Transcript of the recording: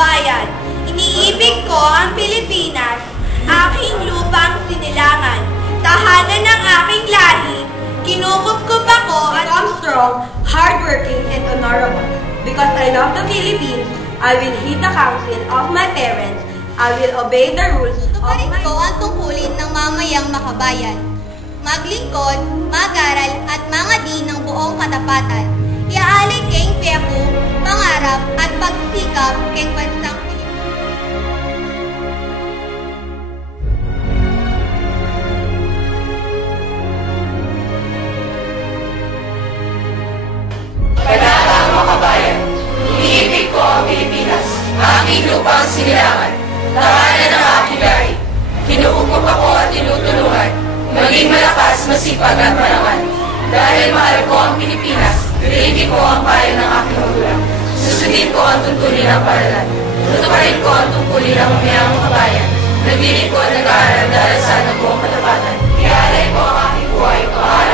bayan. Iniibig ko ang Pilipinas, aking lupang sinilangan, tahanan ng aking lahi. Kinukupkup ako at I'm strong, hardworking, and honorable. Because I love the Philippines, I will heed the counsel of my parents. I will obey the rules of my... Tuparin ko ang tungkulin ng mamayang makabayan. Maglingkod, mag-aral, at mangadi ng buong katapatan. Iaalay keng pepo, pangarap, at pagsikap keng bansang Panatang makabayan, iniibig ko ang Pilipinas, aking lupang sinilangan, tahanan ng aking lahi. Kinukukup ako at tinutulungan, maging malakas, masipag at marangal. Dahil mahal ko ang Pilipinas, iniibig ko ang bayan ng aking magulang. Susundin ko ang tuntunin ng paralan. Tutuparin ko ang tungkulin ng mamayang makabayan. Nagbili ko at nag-aaral dahil sa buong katapatan. Iaalay ko ang aking buhay, pangarap